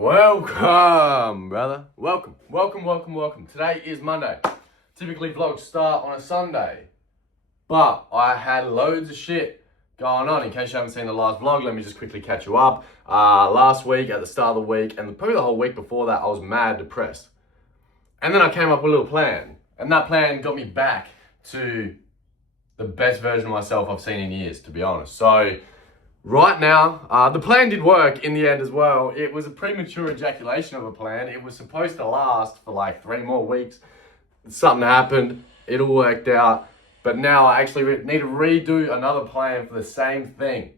Welcome, brother. Welcome. Today is Monday. Typically vlogs start on a Sunday, but I had loads of shit going on. In case you haven't seen the last vlog, let me just quickly catch you up. Last week, at the start of the week, and probably the whole week before that, I was mad depressed. And then I came up with a little plan, and that plan got me back to the best version of myself I've seen in years, to be honest. So right now, the plan did work in the end as well. It was a premature ejaculation of a plan. It was supposed to last for like 3 more weeks. Something happened, it all worked out. But now I actually need to redo another plan for the same thing,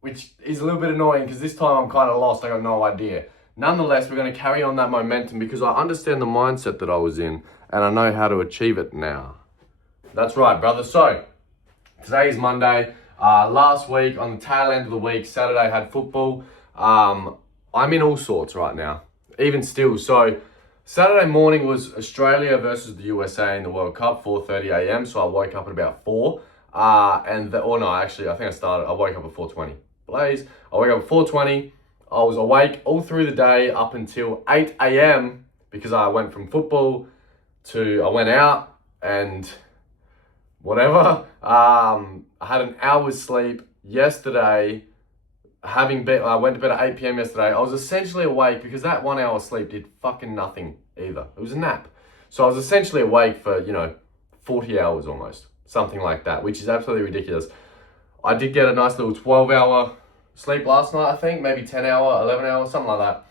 which is a little bit annoying because this time I'm kind of lost. I got no idea. Nonetheless, we're going to carry on that momentum because I understand the mindset that I was in and I know how to achieve it now. That's right, brother. So, today is Monday. Last week, on the tail end of the week, Saturday had football. I'm in all sorts right now, even still. So, Saturday morning was Australia versus the USA in the World Cup, 4:30 a.m. So I woke up at about 4. I woke up at 4:20. Blaze. I woke up at 4:20. I was awake all through the day up until 8 a.m. because I went from football I went out and whatever. I had an hour's sleep yesterday. I went to bed at 8 p.m. yesterday. I was essentially awake because that 1 hour sleep did fucking nothing either. It was a nap. So I was essentially awake for, 40 hours almost. Something like that, which is absolutely ridiculous. I did get a nice little 12-hour sleep last night, I think. Maybe 10 hour, 11 hour, something like that.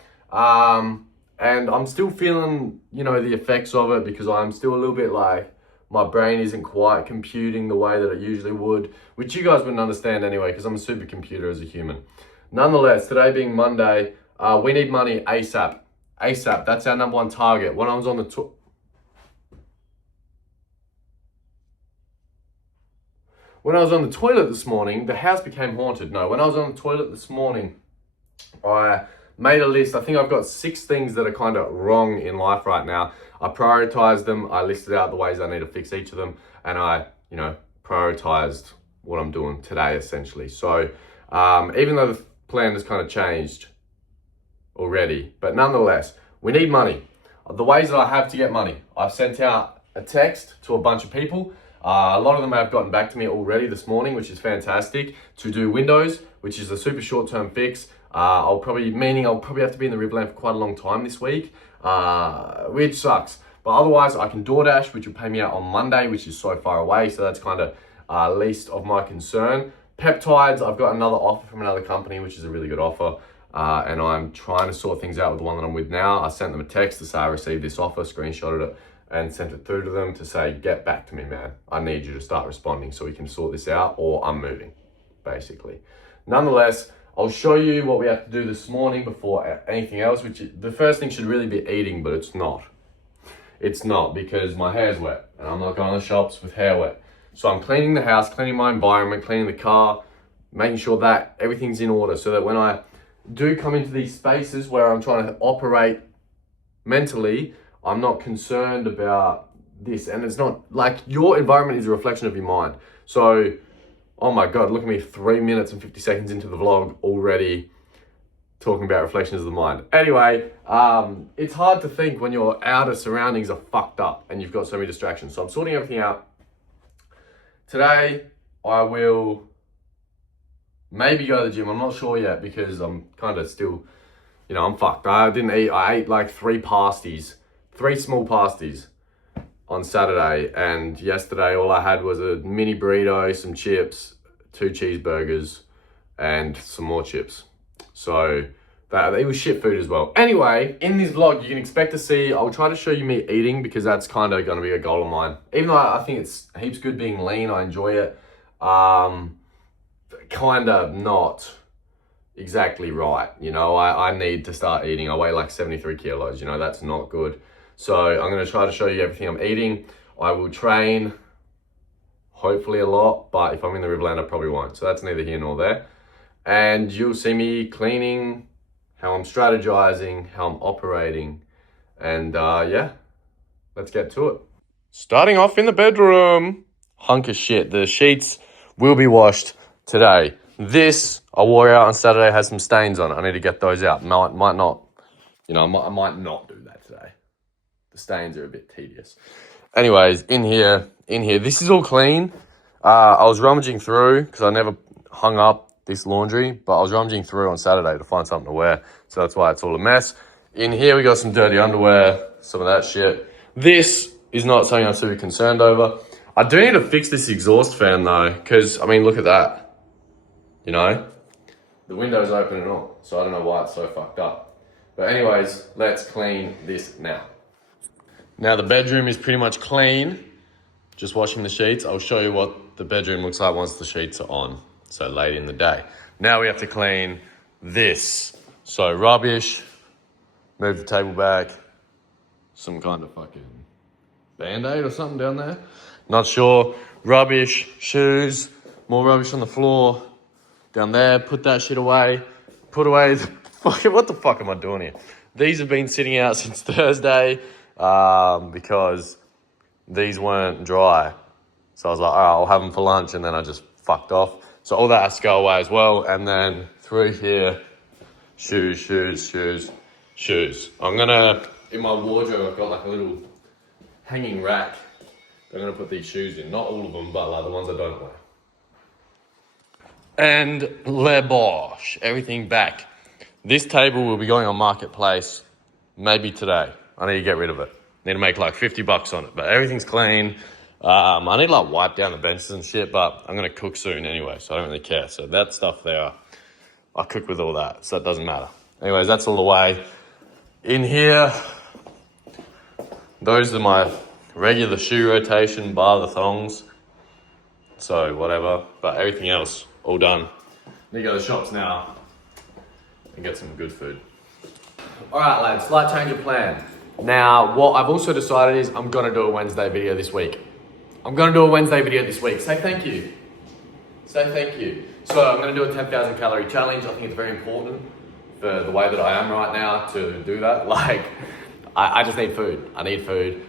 And I'm still feeling, the effects of it because I'm still a little bit like, my brain isn't quite computing the way that it usually would, which you guys wouldn't understand anyway because I'm a supercomputer as a human. Nonetheless, today being Monday, we need money ASAP. ASAP, that's our number one target. When I was on the toilet this morning, the house became haunted. No, when I was on the toilet this morning, I made a list. I think I've got 6 things that are kind of wrong in life right now. I prioritized them. I listed out the ways I need to fix each of them. And I, prioritized what I'm doing today, essentially. So even though the plan has kind of changed already, but nonetheless, we need money. The ways that I have to get money. I've sent out a text to a bunch of people. A lot of them have gotten back to me already this morning, which is fantastic, to do Windows, which is a super short-term fix. I'll probably have to be in the Riverland for quite a long time this week, which sucks. But otherwise, I can DoorDash, which will pay me out on Monday, which is so far away. So that's kind of least of my concern. Peptides, I've got another offer from another company, which is a really good offer. And I'm trying to sort things out with the one that I'm with now. I sent them a text to say I received this offer, screenshotted it, and sent it through to them to say, get back to me, man. I need you to start responding so we can sort this out or I'm moving, basically. Nonetheless, I'll show you what we have to do this morning before anything else, the first thing should really be eating, but it's not. It's not because my hair's wet and I'm not going to the shops with hair wet. So I'm cleaning the house, cleaning my environment, cleaning the car, making sure that everything's in order so that when I do come into these spaces where I'm trying to operate mentally, I'm not concerned about this. And it's not like your environment is a reflection of your mind. So, oh my God, look at me 3 minutes and 50 seconds into the vlog already talking about reflections of the mind. Anyway, it's hard to think when your outer surroundings are fucked up and you've got so many distractions. So I'm sorting everything out. Today, I will maybe go to the gym. I'm not sure yet because I'm kind of still, I'm fucked. I didn't eat. I ate like 3 small pasties on Saturday, and yesterday all I had was a mini burrito, some chips, 2 cheeseburgers, and some more chips. So it was shit food as well. Anyway, in this vlog, you can expect to see, I'll try to show you me eating because that's kind of going to be a goal of mine. Even though I think it's heaps good being lean, I enjoy it. Kind of not exactly right. I need to start eating. I weigh like 73 kilos, that's not good. So I'm going to try to show you everything I'm eating. I will train, hopefully a lot, but if I'm in the Riverland, I probably won't. So that's neither here nor there. And you'll see me cleaning, how I'm strategizing, how I'm operating. And yeah, let's get to it. Starting off in the bedroom. Hunk of shit. The sheets will be washed today. This I wore out on Saturday, has some stains on it. I need to get those out. Might not, I might not do that today. The stains are a bit tedious. Anyways, in here, this is all clean. I was rummaging through because I never hung up this laundry, but I was rummaging through on Saturday to find something to wear. So that's why it's all a mess. In here, we got some dirty underwear, some of that shit. This is not something I'm super concerned over. I do need to fix this exhaust fan though, because, I mean, look at that. You know? The window's open and all, so I don't know why it's so fucked up. But anyways, let's clean this now. Now the bedroom is pretty much clean. Just washing the sheets. I'll show you what the bedroom looks like once the sheets are on. So late in the day. Now we have to clean this. So rubbish, move the table back, some kind of fucking Band-Aid or something down there. Not sure. Rubbish, shoes, more rubbish on the floor. Down there, put that shit away. Put away the fucking, what the fuck am I doing here? These have been sitting out since Thursday because these weren't dry. So I was like, all right, I'll have them for lunch, and then I just fucked off. So all that has to go away as well. And then through here, shoes. I'm gonna, in my wardrobe, I've got like a little hanging rack. I'm gonna put these shoes in. Not all of them, but like the ones I don't wear. And le bosh, everything back. This table will be going on Marketplace maybe today. I need to get rid of it. Need to make like $50 on it, but everything's clean. I need to like wipe down the benches and shit, but I'm gonna cook soon anyway, so I don't really care. So that stuff there, I cook with all that, so it doesn't matter. Anyways, that's all the way. In here, those are my regular shoe rotation, bar the thongs. So whatever, but everything else, all done. Need to go to the shops now and get some good food. All right, lads, slight change of plan. Now, what I've also decided is I'm gonna do a Wednesday video this week. Say thank you. Say thank you. So I'm gonna do a 10,000 calorie challenge. I think it's very important for the way that I am right now to do that. Like, I just need food. I need food.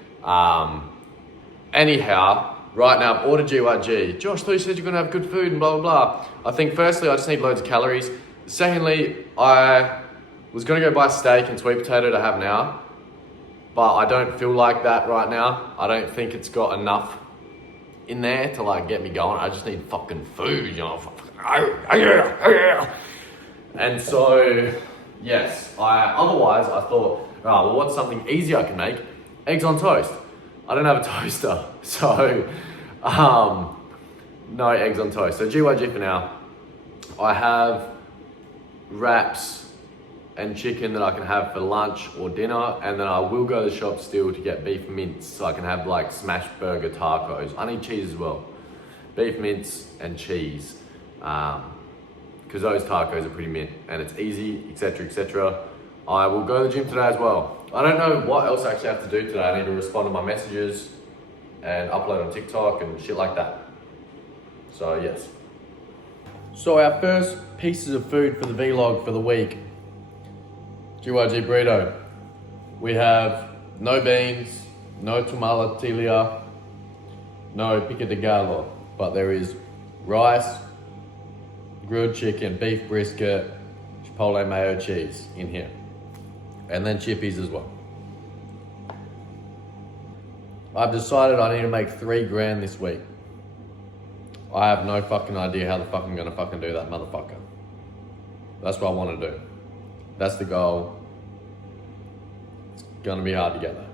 Anyhow, right now I've ordered GYG. Josh, thought you said you're gonna have good food and blah, blah, blah. I think firstly, I just need loads of calories. Secondly, I was gonna go buy steak and sweet potato to have now, but I don't feel like that right now. I don't think it's got enough in there to like get me going. I just need fucking food, you know. And so, yes, otherwise I thought, oh, well, what's something easy I can make? Eggs on toast. I don't have a toaster, so no eggs on toast. So GYG for now. I have wraps and chicken that I can have for lunch or dinner, and then I will go to the shop still to get beef mince so I can have like smash burger tacos. I need cheese as well. Beef mince and cheese, because those tacos are pretty mint and it's easy, etc, etc. I will go to the gym today as well. I don't know what else I actually have to do today. I need to respond to my messages and upload on TikTok and shit like that. So yes. So our first pieces of food for the vlog for the week. GYG burrito. We have no beans, no tomatillo, no pico de gallo, but there is rice, grilled chicken, beef brisket, chipotle mayo cheese in here. And then chippies as well. I've decided I need to make $3 grand this week. I have no fucking idea how the fuck I'm gonna fucking do that, motherfucker. That's what I wanna do. That's the goal. It's gonna be hard to get there.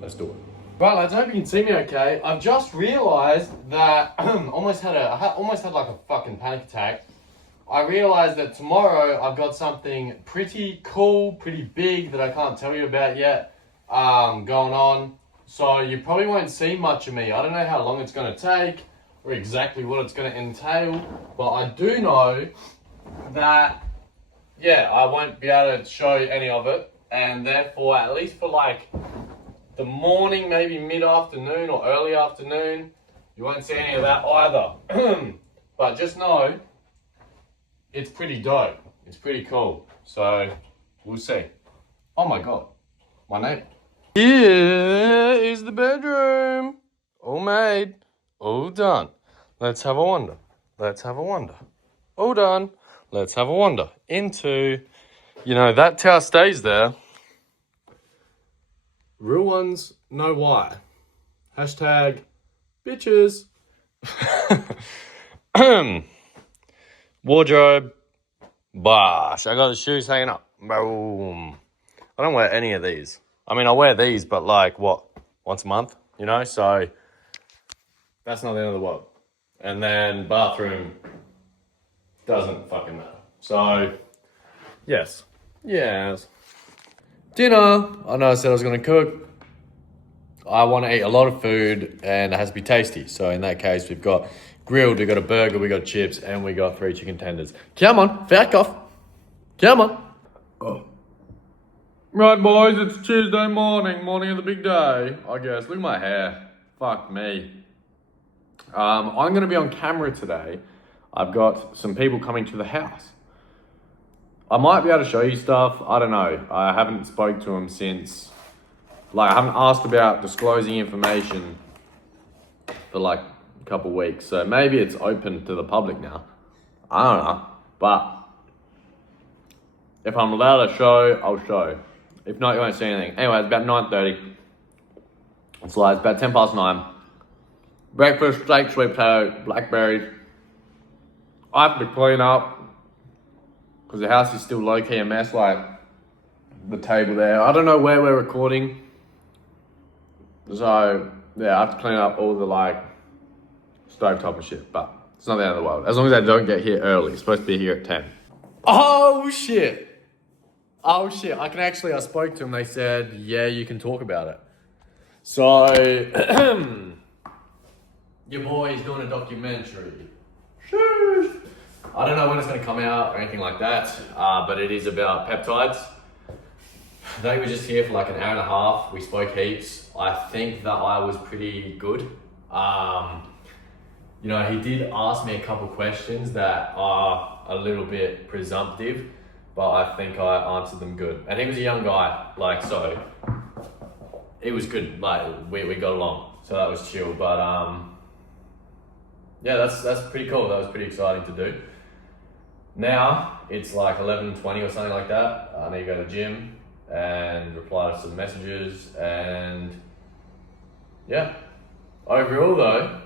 Let's do it. Right, lads, I hope you can see me okay. I've just realized that I almost had like a fucking panic attack. I realized that tomorrow I've got something pretty cool, pretty big that I can't tell you about yet, going on. So you probably won't see much of me. I don't know how long it's gonna take or exactly what it's gonna entail, but I do know that, yeah, I won't be able to show any of it, and therefore, at least for like the morning, maybe mid-afternoon or early afternoon, you won't see any of that either. But just know, it's pretty dope. It's pretty cool. So, we'll see. Oh my God, my neighbor. Here is the bedroom. All made, all done. Let's have a wonder. All done. Let's have a wander into, that tower stays there. Real ones know why. Hashtag bitches. Wardrobe. Bosh. I got the shoes hanging up. Boom. I don't wear any of these. I mean, I wear these, but once a month, So that's not the end of the world. And then bathroom doesn't fucking matter. So, yes. Dinner. I know I said I was going to cook. I want to eat a lot of food and it has to be tasty. So in that case, we've got grilled, we've got a burger, we got chips, and we got 3 chicken tenders. Come on, back off. Come on. Oh. Right, boys, it's Tuesday morning of the big day, I guess. Look at my hair. Fuck me. I'm going to be on camera today. I've got some people coming to the house. I might be able to show you stuff. I don't know. I haven't spoke to them since... I haven't asked about disclosing information for a couple weeks. So maybe it's open to the public now. I don't know. But if I'm allowed to show, I'll show. If not, you won't see anything. Anyway, it's about 9:30. It's about 10 past 9. Breakfast, steak, sweet potato, blackberries. I have to clean up because the house is still low-key a mess, the table there. I don't know where we're recording. So, yeah, I have to clean up all the, stovetop and shit. But it's not the end of the world. As long as I don't get here early. It's supposed to be here at 10. Oh, shit. I spoke to them. They said, yeah, you can talk about it. So, your boy is doing a documentary. Sheesh. I don't know when it's going to come out or anything like that. But it is about peptides. They were just here for an hour and a half. We spoke heaps. I think that I was pretty good. He did ask me a couple questions that are a little bit presumptive, but I think I answered them good. And he was a young guy, so it was good. We got along, so that was chill. But yeah, that's pretty cool. That was pretty exciting to do. Now it's 11:20 or something like that. I need to go to the gym and reply to some messages, and yeah, overall though,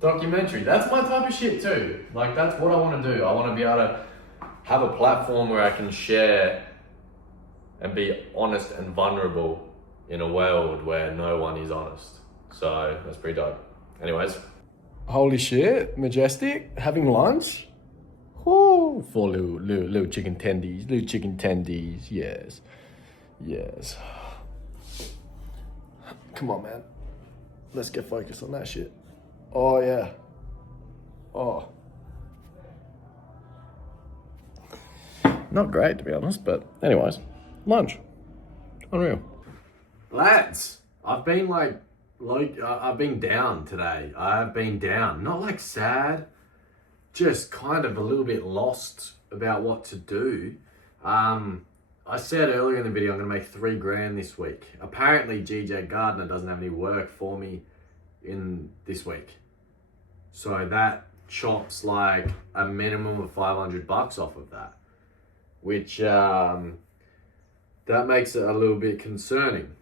documentary, that's my type of shit too. That's what I want to do. I want to be able to have a platform where I can share and be honest and vulnerable in a world where no one is honest. So that's pretty dope. Anyways, holy shit, Majestic having lunch. Whoo, 4 little chicken tendies, yes. Come on, man. Let's get focused on that shit. Oh, yeah. Oh. Not great, to be honest, but anyways. Lunch. Unreal. Lads, I've been I've been down today. I've been down. Not sad, just kind of a little bit lost about what to do. I said earlier in the video I'm going to make $3,000 this week. Apparently GJ Gardner doesn't have any work for me in this week. So that chops a minimum of $500 off of that. Which, that makes it a little bit concerning.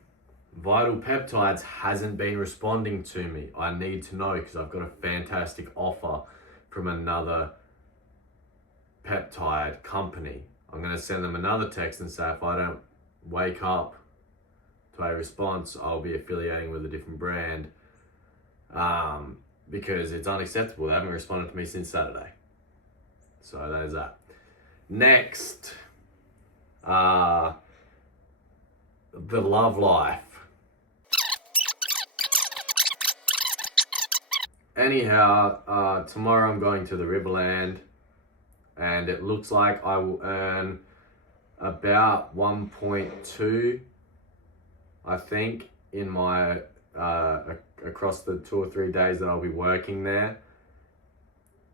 Vital Peptides hasn't been responding to me. I need to know because I've got a fantastic offer from another peptide company. I'm going to send them another text and say if I don't wake up to a response, I'll be affiliating with a different brand because it's unacceptable. They haven't responded to me since Saturday. So that is that. Next, the love life. Anyhow, tomorrow I'm going to the Riverland. And it looks like I will earn about 1.2, I think, in my across the 2 or 3 days that I'll be working there,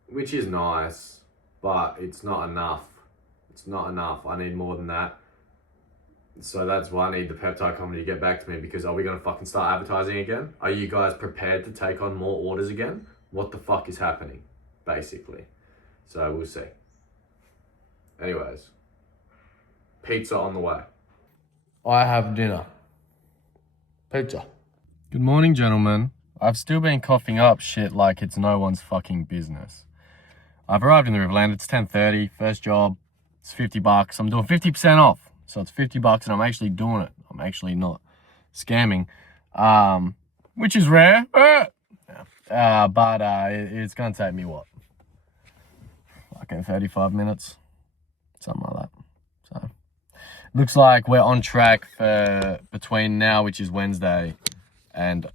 which is nice, but it's not enough. It's not enough. I need more than that. So that's why I need the peptide company to get back to me, because are we going to fucking start advertising again? Are you guys prepared to take on more orders again? What the fuck is happening, basically? So we'll see. Anyways, pizza on the way. I have dinner. Pizza. Good morning, gentlemen. I've still been coughing up shit like it's no one's fucking business. I've arrived in the Riverland. It's 10:30. First job. It's $50. I'm doing 50% off. So it's $50 and I'm actually doing it. I'm actually not scamming. Which is rare. But it's going to take me what? Fucking 35 minutes. Something like that. So looks like we're on track for between now, which is Wednesday, and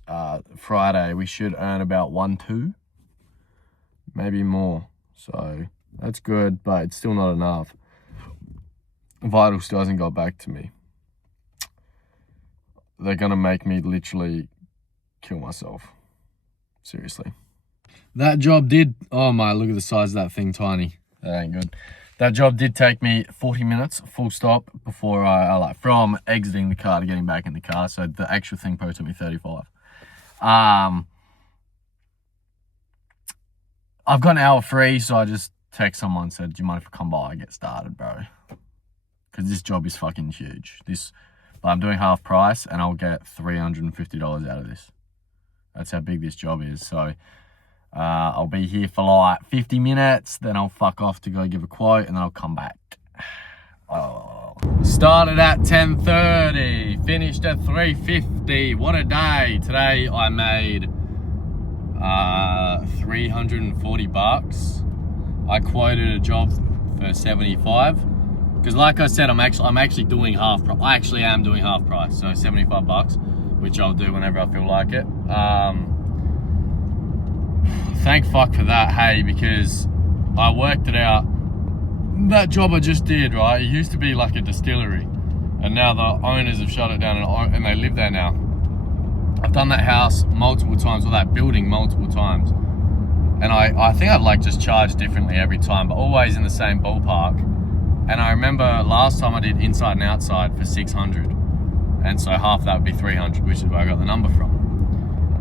Friday. We should earn about 1-2, maybe more. So that's good, but it's still not enough. Vital still hasn't got back to me. They're gonna make me literally kill myself. Seriously. That job did, oh my, look at the size of that thing, tiny. That ain't good. That job did take me 40 minutes, full stop, before I like, from exiting the car to getting back in the car. So the actual thing probably took me 35. I've got an hour free, so I just text someone and said, do you mind if I come by and get started, bro? Because this job is fucking huge. But I'm doing half price and I'll get $350 out of this. That's how big this job is. So I'll be here for like 50 minutes, then I'll fuck off to go give a quote, and then I'll come back. Started at 10:30, finished at 3:50. What a day. Today I made $340. I quoted a job for 75. Because like I said, I'm actually doing half price. I actually am doing half price, so $75, which I'll do whenever I feel like it. Thank fuck for that, hey, because I worked it out. That job I just did, right? It used to be like a distillery, and now the owners have shut it down, and they live there now. I've done that house multiple times, or that building multiple times, and I think I'd like just charge differently every time, but always in the same ballpark. And I remember last time I did inside and outside for 600, and so half that would be 300, which is where I got the number from.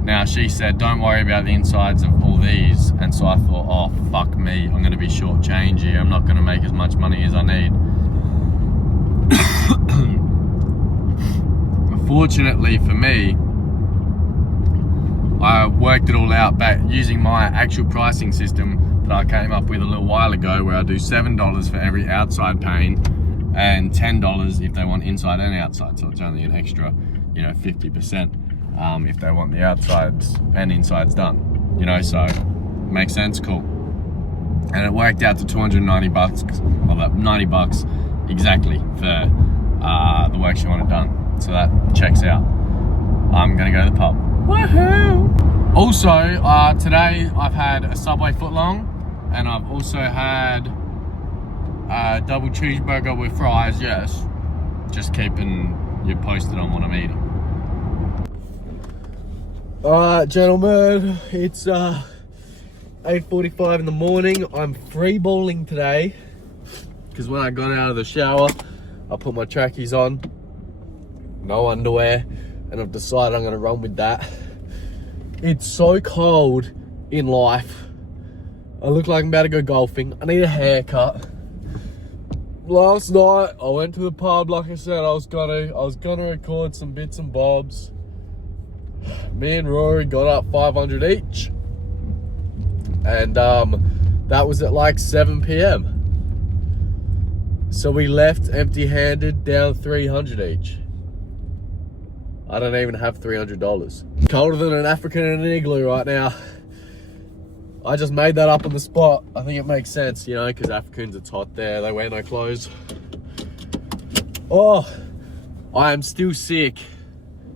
Now she said, don't worry about the insides of all these, and so I thought, oh fuck me, I'm going to be shortchanged here. I'm not going to make as much money as I need. Fortunately for me, I worked it all out back using my actual pricing system that I came up with a little while ago, where I do $7 for every outside pane and $10 if they want inside and outside. So it's only an extra, 50% if they want the outsides and insides done. So makes sense, cool. And it worked out to $290, well, $90 exactly for the work she wanted done. So that checks out. I'm gonna go to the pub. Woohoo! Also, today I've had a Subway footlong, and I've also had a double cheeseburger with fries, yes. Just keeping you posted on what I'm eating. Alright, gentlemen, it's 8:45 in the morning. I'm free balling today, because when I got out of the shower, I put my trackies on, no underwear, and I've decided I'm going to run with that. It's so cold in life. I look like I'm about to go golfing. I need a haircut. Last night I went to the pub, like I said I was gonna record some bits and bobs. Me and Rory got up 500 each, and that was at like 7 p.m. So we left empty-handed, down 300 each. I don't even have $300. Colder than an African in an igloo right now. I just made that up on the spot. I think it makes sense, because Africans, it's hot there. They wear no clothes. Oh, I am still sick.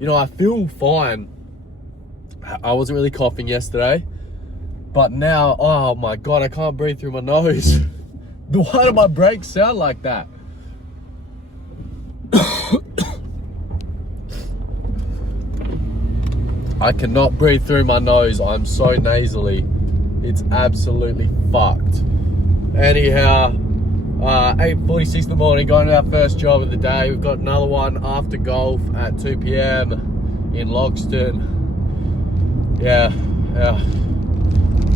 I feel fine. I wasn't really coughing yesterday, but now, oh my God, I can't breathe through my nose. Why do my brakes sound like that? I cannot breathe through my nose. I'm so nasally. It's absolutely fucked. Anyhow, 8:46 in the morning, going to our first job of the day. We've got another one after golf at 2 p.m. in Logston. Yeah.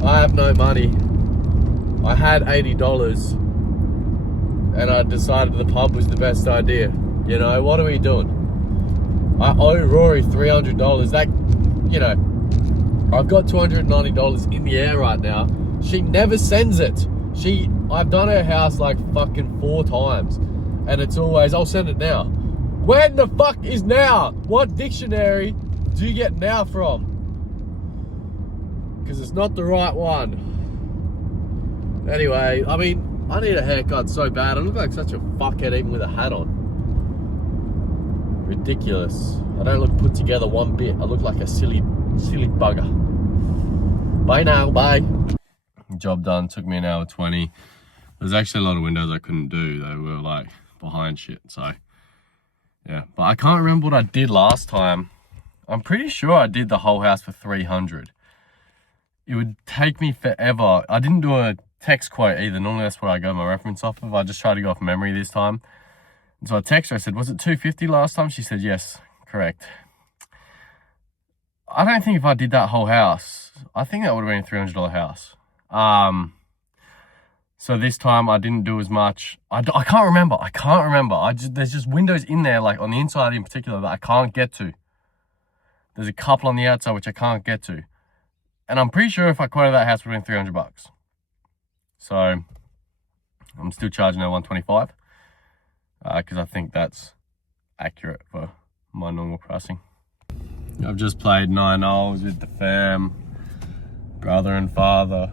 I have no money. I had $80, and I decided the pub was the best idea. You know, what are we doing? I owe Rory $300. That, you know, I've got $290 in the air right now. She never sends it. I've done her house like fucking 4 times, and it's always, I'll send it now. When the fuck is now? What dictionary do you get now from? Because it's not the right one. Anyway, I mean, I need a haircut so bad. I look like such a fuckhead even with a hat on. Ridiculous. I don't look put together one bit. I look like a silly bugger. Bye now, bye. Job done, took me an hour 20. There's actually a lot of windows I couldn't do. They were like behind shit, so yeah. But I can't remember what I did last time. I'm pretty sure I did the whole house for 300. It would take me forever. I didn't do a text quote either. Normally that's what I go my reference off of. I just tried to go off memory this time. And so I texted her, I said, was it 250 last time? She said, yes, correct. I don't think if I did that whole house, I think that would have been a $300 house. So this time I didn't do as much. I can't remember. There's just windows in there, like on the inside in particular, that I can't get to. There's a couple on the outside which I can't get to. And I'm pretty sure if I quoted that house, it would have been $300. So I'm still charging her $125 because I think that's accurate for my normal pricing. I've just played 9 holes with the fam, brother and father.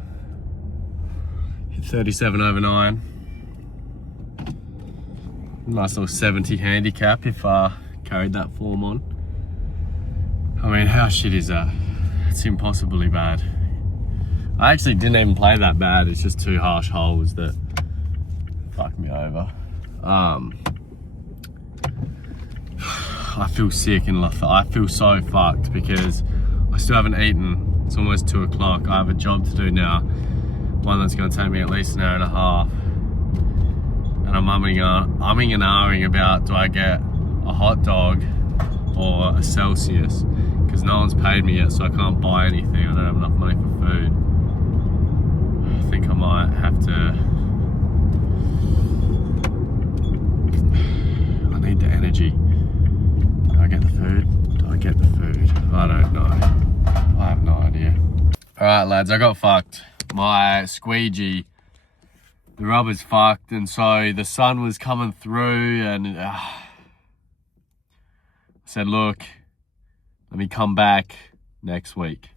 Hit 37 over 9. Nice little 70 handicap if I carried that form on. I mean, how shit is that? It's impossibly bad. I actually didn't even play that bad. It's just 2 harsh holes that fucked me over. I feel sick and I feel so fucked because I still haven't eaten. It's almost 2 o'clock. I have a job to do now. One that's gonna take me at least an hour and a half. And I'm umming and ahhing about, do I get a hot dog or a Celsius? Because no one's paid me yet, so I can't buy anything. I don't have enough money for food. I think I might have to. I need the energy. Do I get the food? Do I get the food? I don't know. I have no idea. Alright lads, I got fucked. My squeegee, the rubber's fucked, and so the sun was coming through, and I said, look, let me come back next week.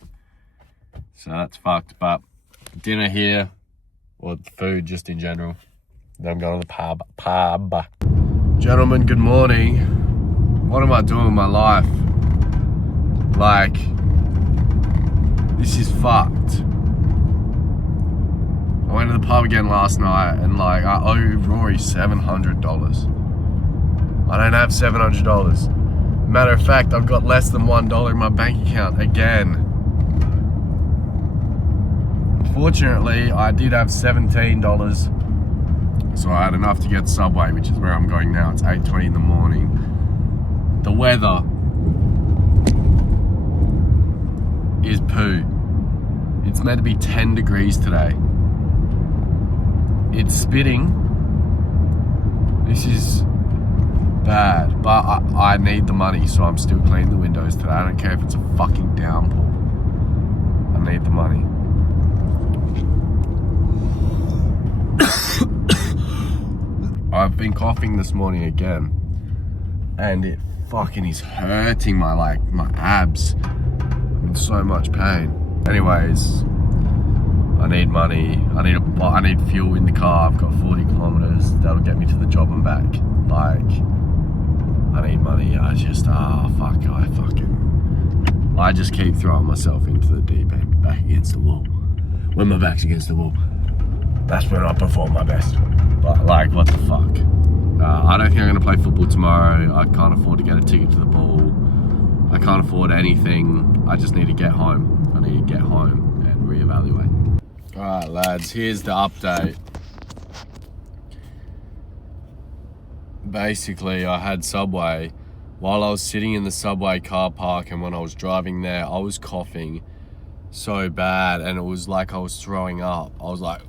So that's fucked, but dinner here, or food just in general. Then I'm going to the pub. Gentlemen, good morning. What am I doing with my life? Like, this is fucked. I went to the pub again last night and like I owe Rory $700. I don't have $700. Matter of fact, I've got less than $1 in my bank account again. Fortunately, I did have $17, so I had enough to get Subway, which is where I'm going now. It's 8:20 in the morning. The weather is poo. It's meant to be 10 degrees today. It's spitting. This is bad, but I need the money, so I'm still cleaning the windows today. I don't care if it's a fucking downpour. I need the money. I've been coughing this morning again, and it fucking is hurting my abs. I'm in so much pain. Anyways, I need money. I need fuel in the car. I've got 40 kilometers. That'll get me to the job and back. Like, I need money. I just keep throwing myself into the deep end, back against the wall. When my back's against the wall, that's when I perform my best. But like, what the fuck? I don't think I'm gonna play football tomorrow. I can't afford to get a ticket to the ball. I can't afford anything. I just need to get home. I need to get home and reevaluate. All right, lads, here's the update. Basically, I had Subway. While I was sitting in the Subway car park and when I was driving there, I was coughing so bad and it was like I was throwing up. I was like,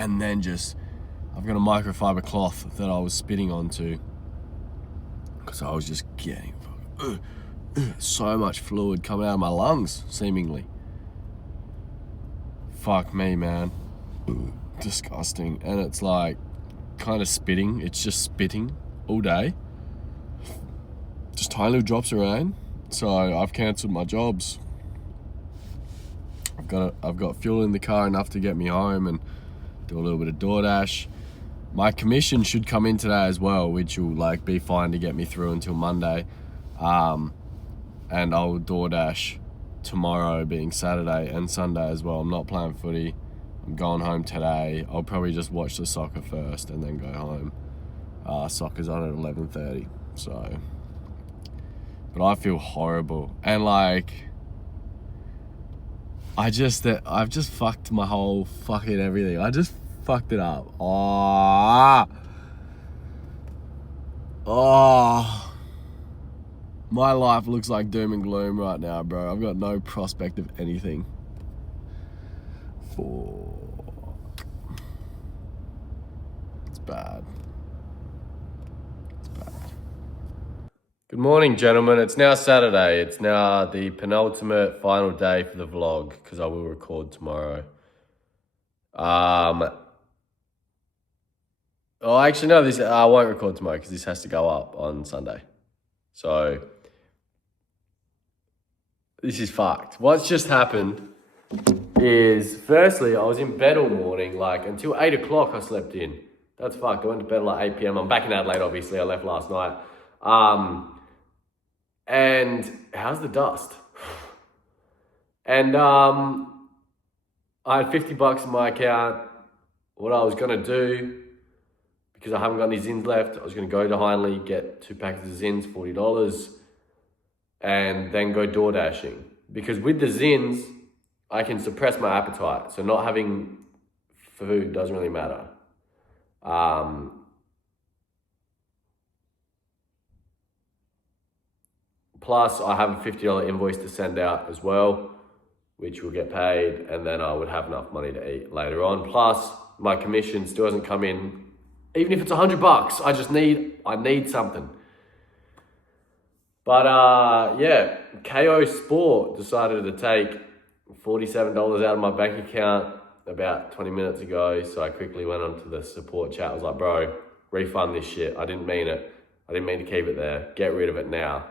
and then I've got a microfiber cloth that I was spitting onto because I was just getting so much fluid coming out of my lungs, seemingly. Fuck me, man. Disgusting. And it's like kind of spitting. It's just spitting all day. Just tiny little drops of rain. So I've cancelled my jobs. I've got fuel in the car enough to get me home and do a little bit of DoorDash. My commission should come in today as well, which will like be fine to get me through until Monday. And I'll DoorDash tomorrow, being Saturday, and Sunday as well. I'm not playing footy. I'm going home today. I'll probably just watch the soccer first and then go home. Soccer's on at 11:30, so. But I feel horrible, and like, I've just fucked my whole fucking everything. I just fucked it up. My life looks like doom and gloom right now, bro. I've got no prospect of anything. It's bad. It's bad. Good morning, gentlemen. It's now Saturday. It's now the penultimate final day for the vlog, because I will record tomorrow. Oh, actually, no, I won't record tomorrow because this has to go up on Sunday. So, this is fucked. What's just happened is, firstly, I was in bed all morning, like, until 8 o'clock I slept in. That's fucked. I went to bed at like 8 p.m. I'm back in Adelaide, obviously. I left last night. And how's the dust? And I had $50 in my account. What I was going to do, because I haven't got any Zins left, I was going to go to Hindley, get 2 packets of Zins, $40, and then go door dashing. Because with the Zins, I can suppress my appetite. So not having food doesn't really matter. Plus, I have a $50 invoice to send out as well, which will get paid, and then I would have enough money to eat later on. Plus, my commission still hasn't come in. Even if it's $100, I need something. But yeah, KO Sport decided to take $47 out of my bank account about 20 minutes ago. So I quickly went onto the support chat. I was like, bro, refund this shit. I didn't mean it. I didn't mean to keep it there. Get rid of it now.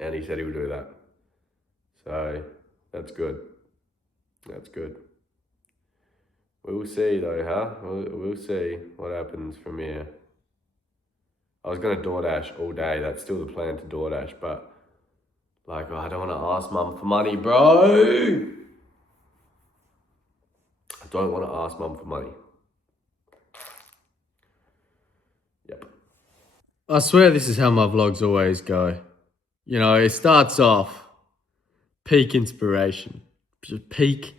And he said he would do that. So that's good. That's good. We'll see though, huh? We'll see what happens from here. I was going to DoorDash all day. That's still the plan, to DoorDash. But, like, I don't want to ask mum for money, bro. I don't want to ask mum for money. Yep. I swear this is how my vlogs always go. You know, it starts off peak inspiration, just peak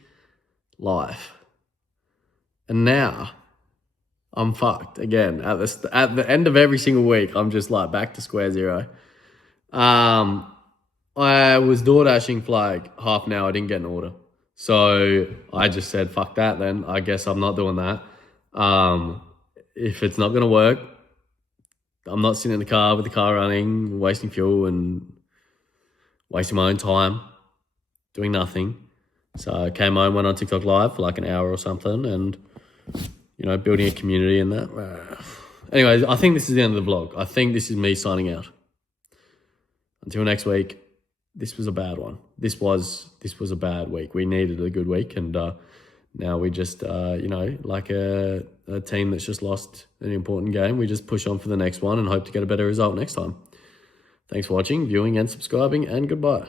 life. And now I'm fucked again. At the end of every single week, I'm just like back to square zero. I was door dashing for like half an hour. I didn't get an order. So I just said, fuck that then. I guess I'm not doing that. If it's not going to work, I'm not sitting in the car with the car running, wasting fuel and wasting my own time, doing nothing. So I came home, went on TikTok Live for like an hour or something, and, you know, building a community and that. Anyways, I think this is the end of the vlog. I think this is me signing out. Until next week, this was a bad one. This was a bad week. We needed a good week, and now we just, you know, like a team that's just lost an important game, we just push on for the next one and hope to get a better result next time. Thanks for watching, viewing and subscribing, and goodbye.